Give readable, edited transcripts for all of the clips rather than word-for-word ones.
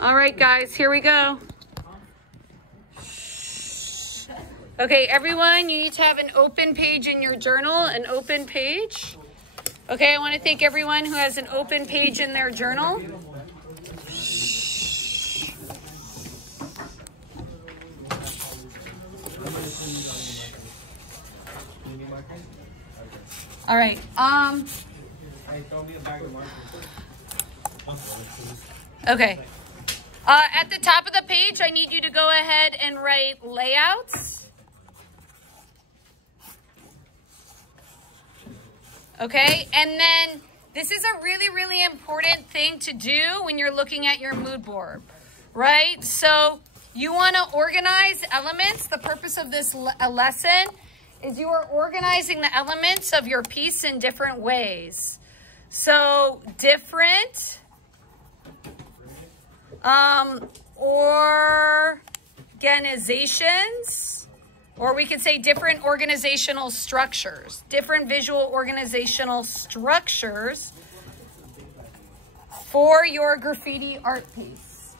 All right, guys, here we go. Okay, everyone, you need to have an open page in your journal, an open page. Okay, I want to thank everyone who has an open page in their journal. All right. Okay. At the top of the page, I need you to go ahead and write layouts. Okay, and then this is a really, really important thing to do when you're looking at your mood board, right? So you want to organize elements. The purpose of this lesson is you are organizing the elements of your piece in different ways. So different organizations, or we could say different organizational structures, different visual organizational structures for your graffiti art piece.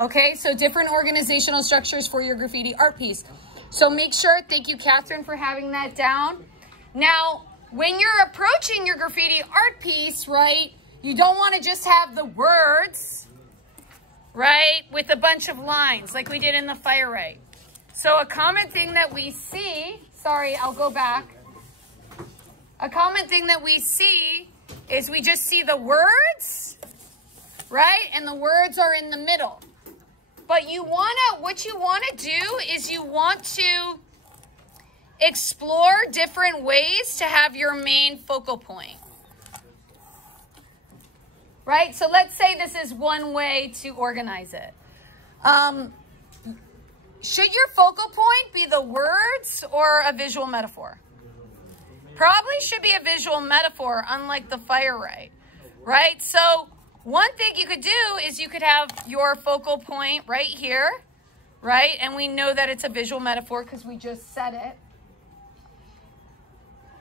Okay, so different organizational structures for your graffiti art piece. So make sure, thank you, Catherine, for having that down. Now, when you're approaching your graffiti art piece, right, you don't want to just have the words, right, with a bunch of lines like we did in the fire right. So a common thing that we see, sorry, I'll go back. A common thing that we see is we just see the words, right, and the words are in the middle. But what you want to do is you want to explore different ways to have your main focal point. Right? So let's say this is one way to organize it. Should your focal point be the words or a visual metaphor? Probably should be a visual metaphor, unlike the fire right? So one thing you could do is you could have your focal point right here, right? And we know that it's a visual metaphor because we just said it.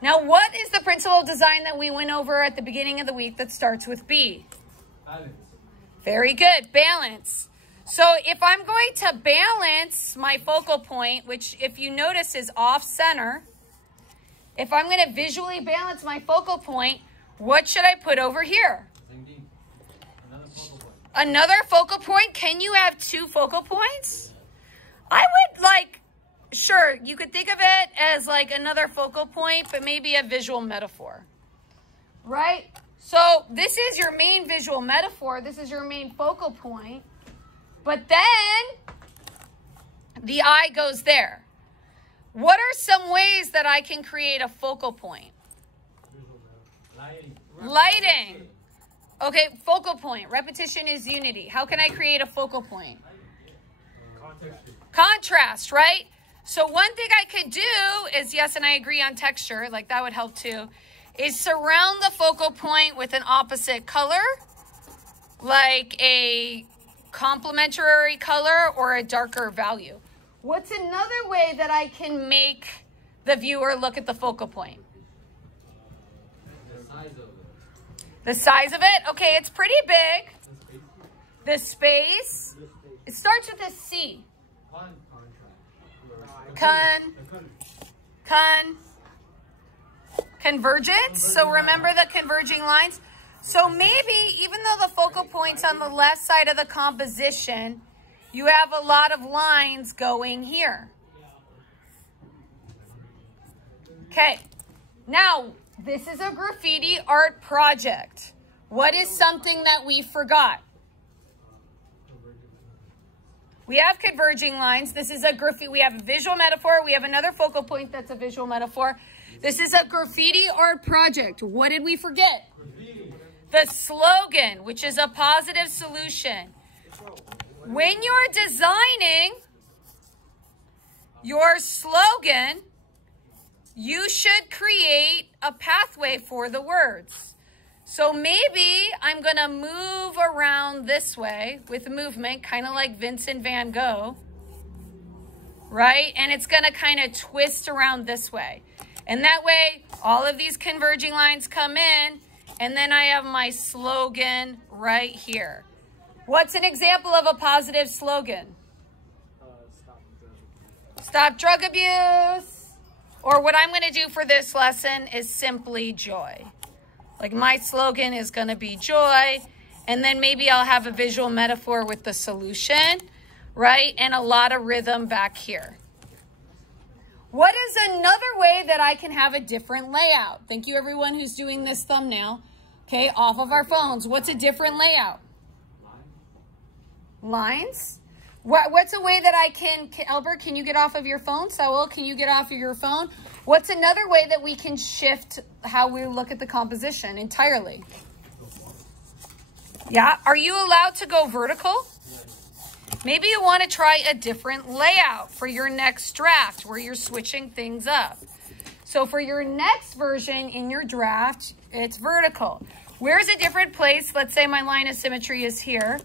Now, what is the principle of design that we went over at the beginning of the week that starts with B? Balance. Very good, balance. So if I'm going to balance my focal point, which if you notice is off center, if I'm going to visually balance my focal point, what should I put over here? Another focal point? Can you have two focal points? I would sure, you could think of it as like another focal point, but maybe a visual metaphor, right? So this is your main visual metaphor. This is your main focal point. But then the eye goes there. What are some ways that I can create a focal point? Lighting. Okay, focal point. Repetition is unity. How can I create a focal point? Contrast, right? So one thing I could do is, yes, and I agree on texture, like that would help too, is surround the focal point with an opposite color, like a complementary color or a darker value. What's another way that I can make the viewer look at the focal point? The size of it? Okay, it's pretty big. The space. It starts with a C. Convergence. So remember the converging lines. So maybe even though the focal point's on the left side of the composition, you have a lot of lines going here. Okay. Now, this is a graffiti art project. What is something that we forgot? We have converging lines. This is a graffiti. We have a visual metaphor. We have another focal point that's a visual metaphor. This is a graffiti art project. What did we forget? Graffiti. The slogan, which is a positive solution. When you're designing your slogan, you should create a pathway for the words. So maybe I'm going to move around this way with movement, kind of like Vincent van Gogh, right? And it's going to kind of twist around this way. And that way, all of these converging lines come in, and then I have my slogan right here. What's an example of a positive slogan? Stop drug abuse. Or what I'm going to do for this lesson is simply joy. Like my slogan is going to be joy. And then maybe I'll have a visual metaphor with the solution, right? And a lot of rhythm back here. What is another way that I can have a different layout? Thank you everyone who's doing this thumbnail. Okay, off of our phones. What's a different layout? Lines? What's a way that I can, Albert, can you get off of your phone? Saul, can you get off of your phone? What's another way that we can shift how we look at the composition entirely? Yeah, are you allowed to go vertical? Maybe you want to try a different layout for your next draft where you're switching things up. So for your next version in your draft, it's vertical. Where's a different place? Let's say my line of symmetry is here.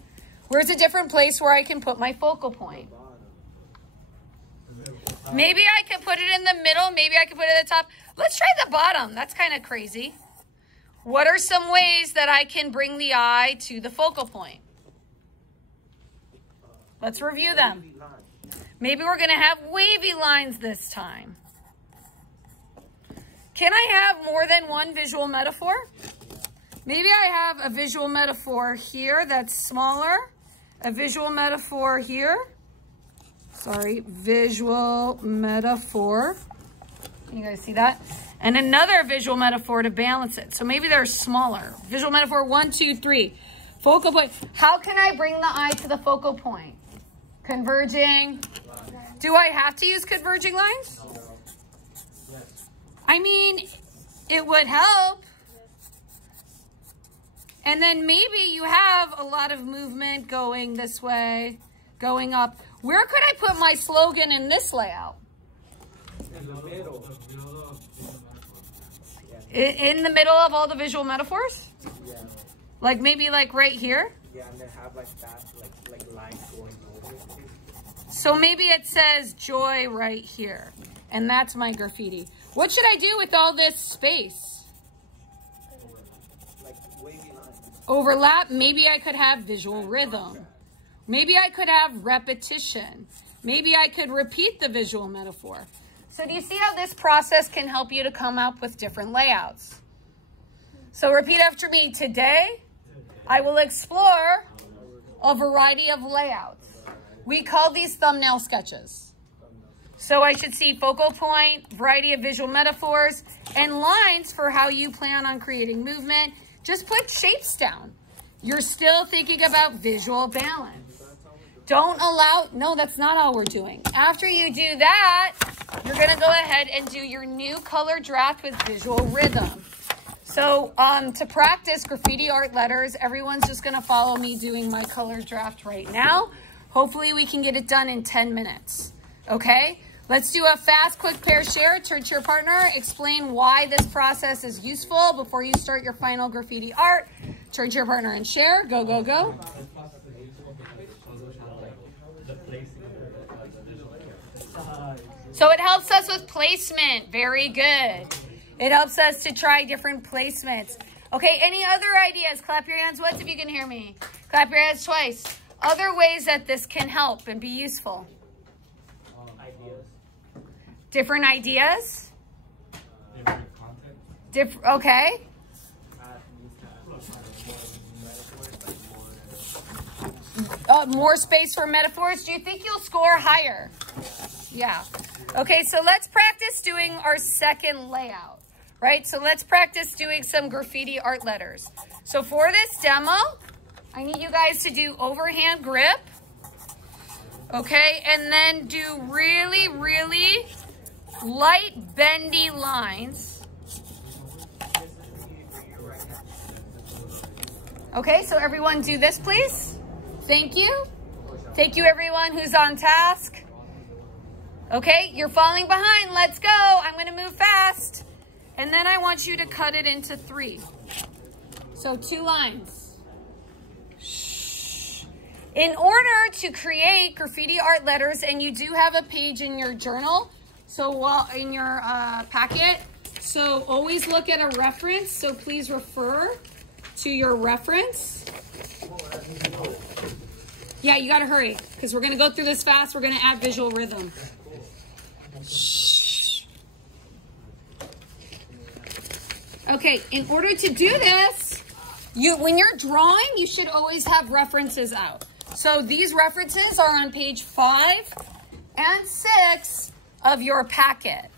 Where's a different place where I can put my focal point? Maybe I could put it in the middle. Maybe I could put it at the top. Let's try the bottom. That's kind of crazy. What are some ways that I can bring the eye to the focal point? Let's review them. Maybe we're going to have wavy lines this time. Can I have more than one visual metaphor? Maybe I have a visual metaphor here that's smaller. A visual metaphor here. Sorry, visual metaphor. Can you guys see that? And another visual metaphor to balance it. So maybe they're smaller. Visual metaphor 1, 2, 3. Focal point. How can I bring the eye to the focal point? Converging. Do I have to use converging lines? I mean, it would help. And then maybe you have a lot of movement going this way, going up. Where could I put my slogan in this layout? In the middle. In the middle of all the visual metaphors? Yeah. Like maybe like right here? Yeah, and then have like that, like lines going over it. So maybe it says joy right here. And that's my graffiti. What should I do with all this space? Overlap. Maybe I could have visual rhythm. Maybe I could have repetition. Maybe I could repeat the visual metaphor. So do you see how this process can help you to come up with different layouts? So repeat after me. Today, I will explore a variety of layouts. We call these thumbnail sketches. So I should see focal point, variety of visual metaphors, and lines for how you plan on creating movement. Just put shapes down. You're still thinking about visual balance. Don't allow, no, that's not all we're doing. After you do that, you're gonna go ahead and do your new color draft with visual rhythm. So to practice graffiti art letters, everyone's just gonna follow me doing my color draft right now. Hopefully we can get it done in 10 minutes, okay? Let's do a fast, quick pair share. Turn to your partner. Explain why this process is useful before you start your final graffiti art. Turn to your partner and share. Go, go, go. So it helps us with placement. Very good. It helps us to try different placements. Okay, any other ideas? Clap your hands once if you can hear me. Clap your hands twice. Other ways that this can help and be useful. Different ideas? Different content. Okay. More space for metaphors. Do you think you'll score higher? Yeah. Okay, so let's practice doing our second layout, right? So let's practice doing some graffiti art letters. So for this demo, I need you guys to do overhand grip. Okay, and then do really, really light bendy lines. Okay, so everyone do this, please. Thank you. Thank you, everyone who's on task. Okay, you're falling behind. Let's go. I'm going to move fast. And then I want you to cut it into 3. So 2 lines. Shh. In order to create graffiti art letters, and you do have a page in your journal, so while in your packet, so always look at a reference. So please refer to your reference. Yeah, you gotta hurry because we're gonna go through this fast. We're gonna add visual rhythm. Okay, in order to do this, when you're drawing, you should always have references out. So these references are on page 5 and 6 of your packet.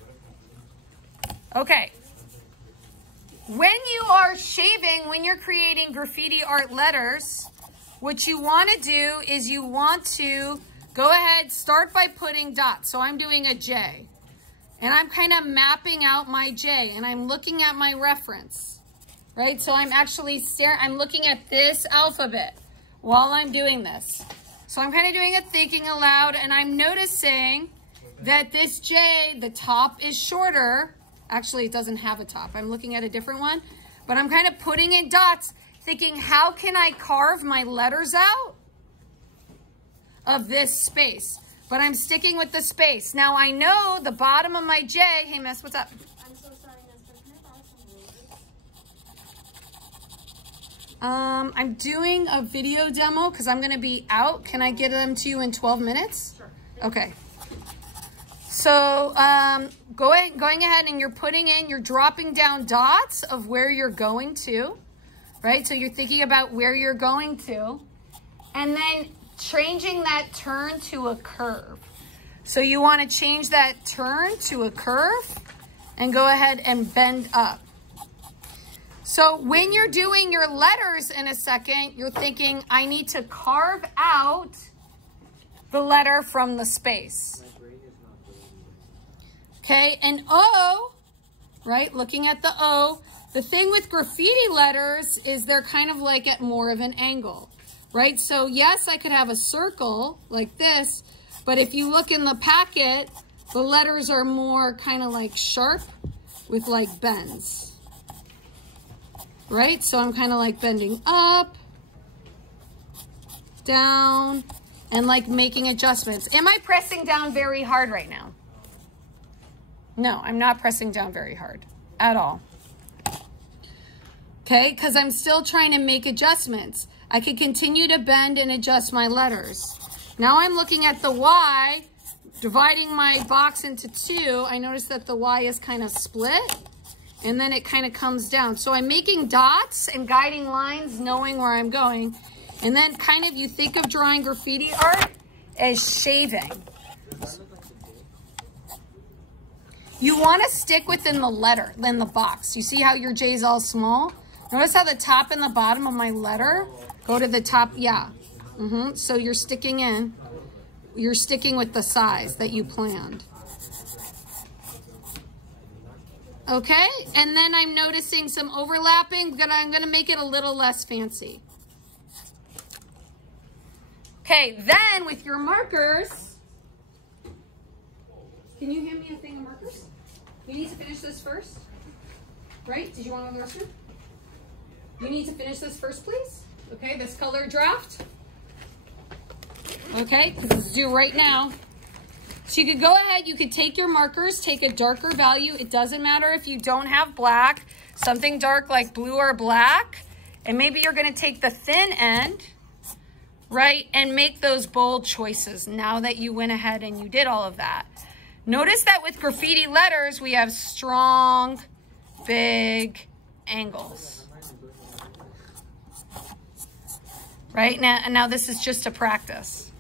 Okay. When you are shaving, when you're creating graffiti art letters, what you want to do is you want to go ahead, start by putting dots. So I'm doing a J. And I'm kind of mapping out my J, and I'm looking at my reference, right? So I'm actually I'm looking at this alphabet while I'm doing this. So I'm kind of doing a thinking aloud, and I'm noticing that this J, the top is shorter. Actually, it doesn't have a top. I'm looking at a different one, but I'm kind of putting in dots, thinking, how can I carve my letters out of this space? But I'm sticking with the space. Now I know the bottom of my J. Hey, miss, what's up? I'm so sorry, miss, but can I borrow some rulers? I'm doing a video demo because I'm going to be out. Can I get them to you in 12 minutes? Sure. Okay. So going ahead and you're dropping down dots of where you're going to, right? So you're thinking about where you're going to, and then changing that turn to a curve. So you want to change that turn to a curve and go ahead and bend up. So when you're doing your letters in a second, you're thinking, I need to carve out the letter from the space. Okay, and O, right, looking at the O, the thing with graffiti letters is they're kind of like at more of an angle. Right, so yes, I could have a circle like this, but if you look in the packet, the letters are more kind of like sharp with like bends. Right, so I'm kind of like bending up, down, and like making adjustments. Am I pressing down very hard right now? No, I'm not pressing down very hard at all. Okay, because I'm still trying to make adjustments. I could continue to bend and adjust my letters. Now I'm looking at the Y, dividing my box into 2. I notice that the Y is kind of split, and then it kind of comes down. So I'm making dots and guiding lines, knowing where I'm going. And then kind of you think of drawing graffiti art as shaving. You want to stick within the letter, then the box. You see how your J is all small? Notice how the top and the bottom of my letter go to the top, yeah. So you're sticking in. You're sticking with the size that you planned. Okay, and then I'm noticing some overlapping, but I'm gonna make it a little less fancy. Okay, then with your markers, can you hand me a thing of markers? You need to finish this first, right? Did you want to go to the restroom? You need to finish this first, please. Okay, this color draft. Okay, this is due right now. So you could go ahead, you could take your markers, take a darker value. It doesn't matter if you don't have black, something dark like blue or black. And maybe you're gonna take the thin end, right? And make those bold choices now that you went ahead and you did all of that. Notice that with graffiti letters, we have strong, big angles. Right? Now this is just a practice.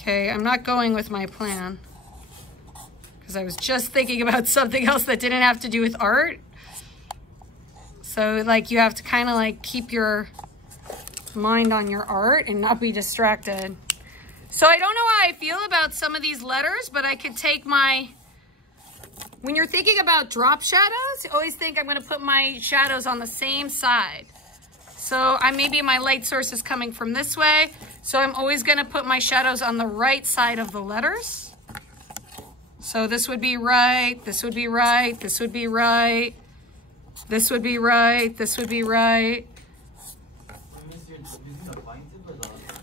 Okay, I'm not going with my plan because I was just thinking about something else that didn't have to do with art. So like you have to kind of like keep your mind on your art and not be distracted. So I don't know how I feel about some of these letters, but I could take my, when you're thinking about drop shadows, you always think I'm going to put my shadows on the same side. So maybe my light source is coming from this way. So I'm always going to put my shadows on the right side of the letters. So this would be right, this would be right, this would be right. This would be right, this would be right.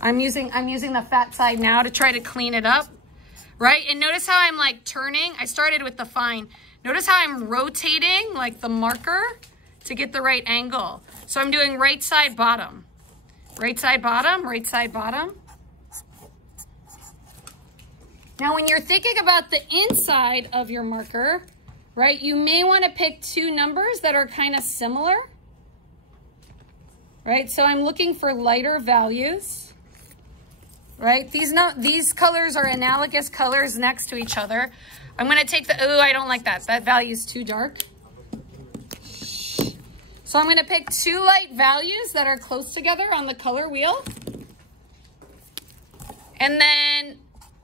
I'm using the fat side now to try to clean it up, right? And notice how I'm like turning. I started with the fine. Notice how I'm rotating like the marker to get the right angle. So I'm doing right side, bottom, right side, bottom, right side, bottom. Now, when you're thinking about the inside of your marker, right, you may want to pick two numbers that are kind of similar, right? So I'm looking for lighter values, right? These colors are analogous colors next to each other. I'm going to take the, ooh, I don't like that. That value is too dark. So I'm going to pick two light values that are close together on the color wheel. And then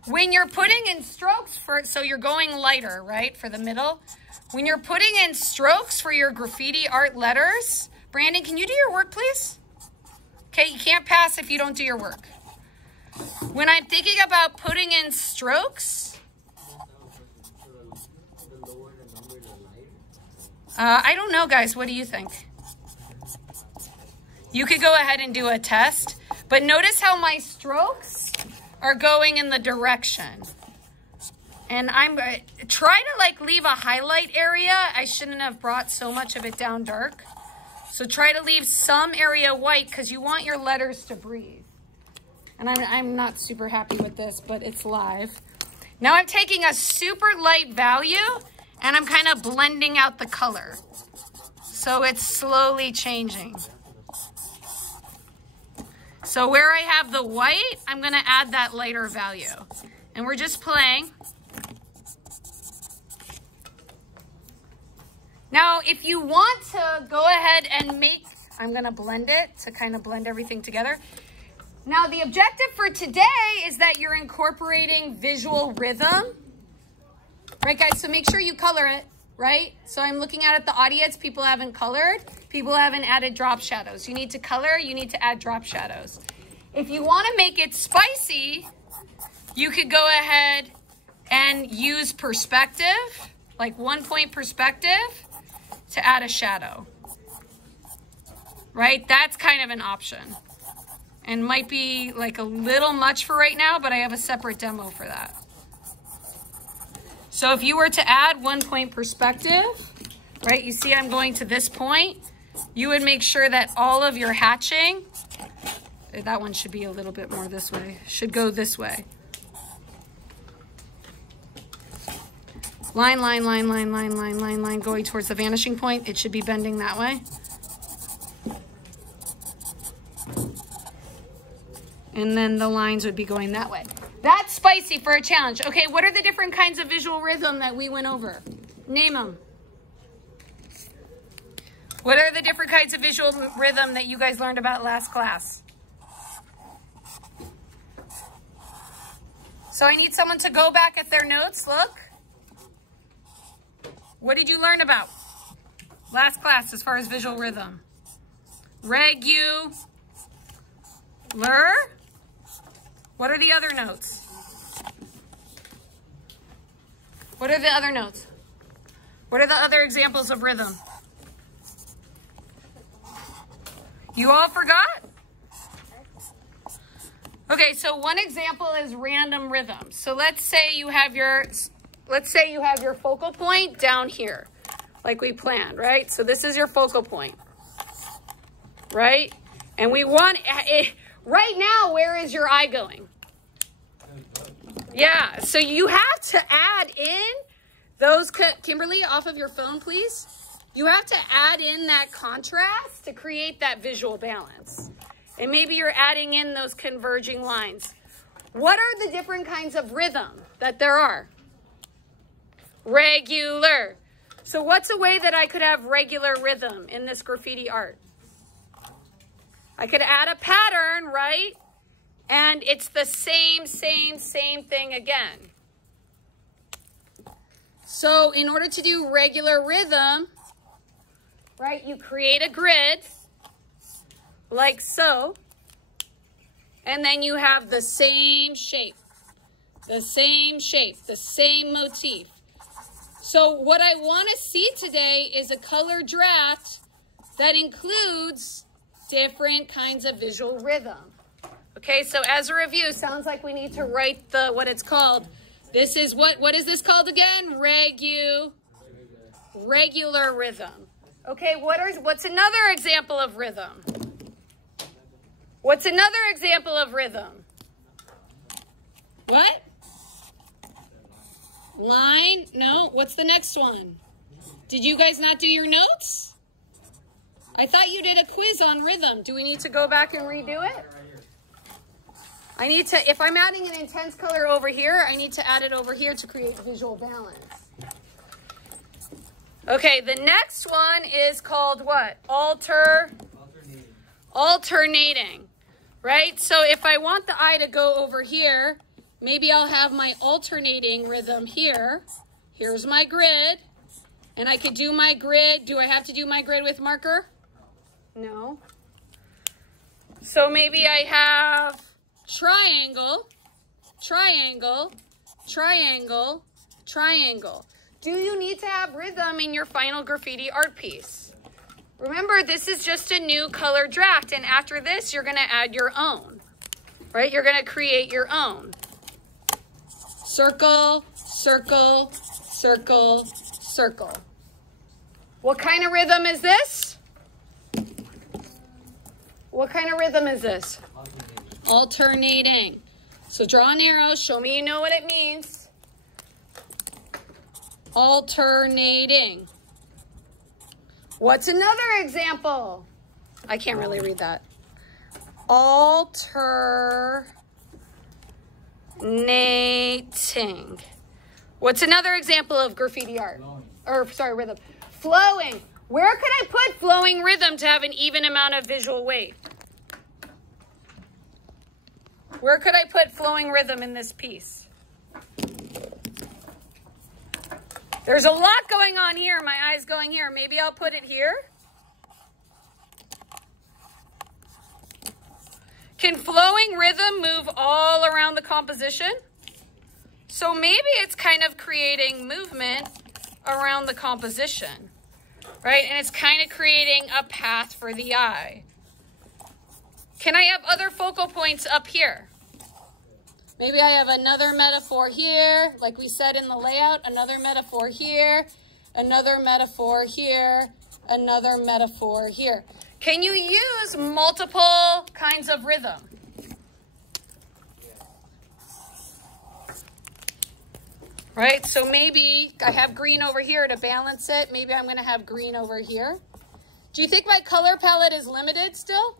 when you're putting in strokes so you're going lighter, right, for the middle. When you're putting in strokes for your graffiti art letters, Brandon, can you do your work, please? Okay, you can't pass if you don't do your work. When I'm thinking about putting in strokes, I don't know, guys. What do you think? You could go ahead and do a test, but notice how my strokes are going in the direction. And I'm going to try to like leave a highlight area. I shouldn't have brought so much of it down dark. So try to leave some area white because you want your letters to breathe. And I'm not super happy with this, but it's live. Now I'm taking a super light value and I'm kind of blending out the color. So it's slowly changing. So where I have the white, I'm going to add that lighter value. And we're just playing. Now, if you want to go ahead and make, I'm going to blend it to kind of blend everything together. Now, the objective for today is that you're incorporating visual rhythm. Right, guys? So make sure you color it, right? So I'm looking at the audience. People haven't colored. People haven't added drop shadows. You need to color. You need to add drop shadows. If you want to make it spicy, you could go ahead and use perspective, like 1 point perspective, to add a shadow. Right? That's kind of an option. And might be like a little much for right now, but I have a separate demo for that. So if you were to add 1 point perspective, right, you see I'm going to this point, you would make sure that all of your hatching, that one should be a little bit more this way, should go this way. Line, line, line, line, line, line, line, line, going towards the vanishing point. It should be bending that way. And then the lines would be going that way. That's spicy for a challenge. Okay, what are the different kinds of visual rhythm that we went over? Name them. What are the different kinds of visual rhythm that you guys learned about last class? So I need someone to go back at their notes. Look. What did you learn about last class as far as visual rhythm? Regular. What are the other notes? What are the other notes? What are the other examples of rhythm? You all forgot? Okay, so one example is random rhythm. So let's say you have your focal point down here, like we planned, right? So this is your focal point, right? And we want it right now. Where is your eye going? Yeah, so you have to add in those, Kimberly, off of your phone, please. You have to add in that contrast to create that visual balance. And maybe you're adding in those converging lines. What are the different kinds of rhythm that there are? Regular. So what's a way that I could have regular rhythm in this graffiti art? I could add a pattern, right? And it's the same thing again. So in order to do regular rhythm, right, you create a grid like so, and then you have the same shape, the same motif. So what I want to see today is a color draft that includes different kinds of visual rhythm. Okay, so as a review, sounds like we need to write what it's called. This is what is this called again? Regular rhythm. Okay, what's another example of rhythm? What's another example of rhythm? What? Line? No. What's the next one? Did you guys not do your notes? I thought you did a quiz on rhythm. Do we need to go back and redo it? I need to, if I'm adding an intense color over here, I need to add it over here to create visual balance. Okay, the next one is called what? Alternating. Right? So if I want the eye to go over here, maybe I'll have my alternating rhythm here. Here's my grid. And I could do my grid. Do I have to do my grid with marker? No. So maybe I have triangle, triangle, triangle, triangle. Do you need to have rhythm in your final graffiti art piece? Remember, this is just a new color draft, and after this, you're gonna add your own, right? You're gonna create your own. Circle, circle, circle, circle. What kind of rhythm is this? What kind of rhythm is this? Alternating. So draw an arrow, show me you know what it means. Alternating. What's another example? I can't really read that. Alternating. What's another example of graffiti art? Or sorry, rhythm. Flowing. Where could I put flowing rhythm to have an even amount of visual weight? Where could I put flowing rhythm in this piece? There's a lot going on here. My eye's going here. Maybe I'll put it here. Can flowing rhythm move all around the composition? So maybe it's kind of creating movement around the composition, right? And it's kind of creating a path for the eye. Can I have other focal points up here? Maybe I have another metaphor here, like we said in the layout, another metaphor here, another metaphor here, another metaphor here. Can you use multiple kinds of rhythm? Right, so maybe I have green over here to balance it. Maybe I'm gonna have green over here. Do you think my color palette is limited still?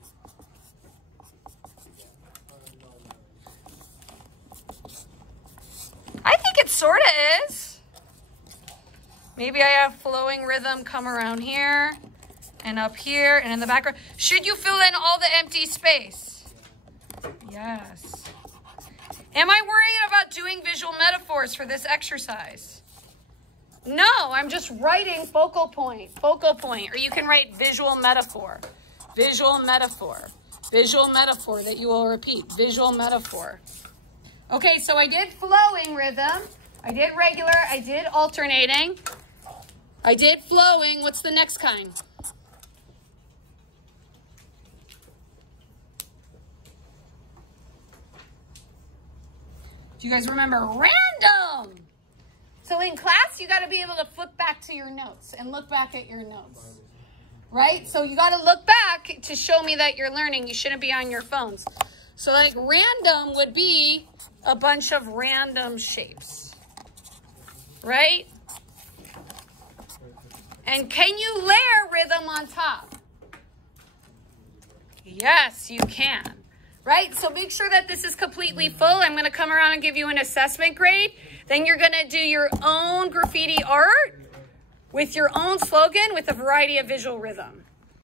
I think it sort of is. Maybe I have flowing rhythm come around here and up here and in the background. Should you fill in all the empty space? Yes. Am I worrying about doing visual metaphors for this exercise? No, I'm just writing focal point, or you can write visual metaphor that you will repeat, visual metaphor. Okay, so I did flowing rhythm, I did regular, I did alternating, I did flowing. What's the next kind? Do you guys remember random? So in class, you got to be able to flip back to your notes and look back at your notes, right? So you got to look back to show me that you're learning. You shouldn't be on your phones. So like random would be a bunch of random shapes, right? And can you layer rhythm on top? Yes, you can. Right? So make sure that this is completely full. I'm going to come around and give you an assessment grade. Then you're going to do your own graffiti art with your own slogan with a variety of visual rhythm.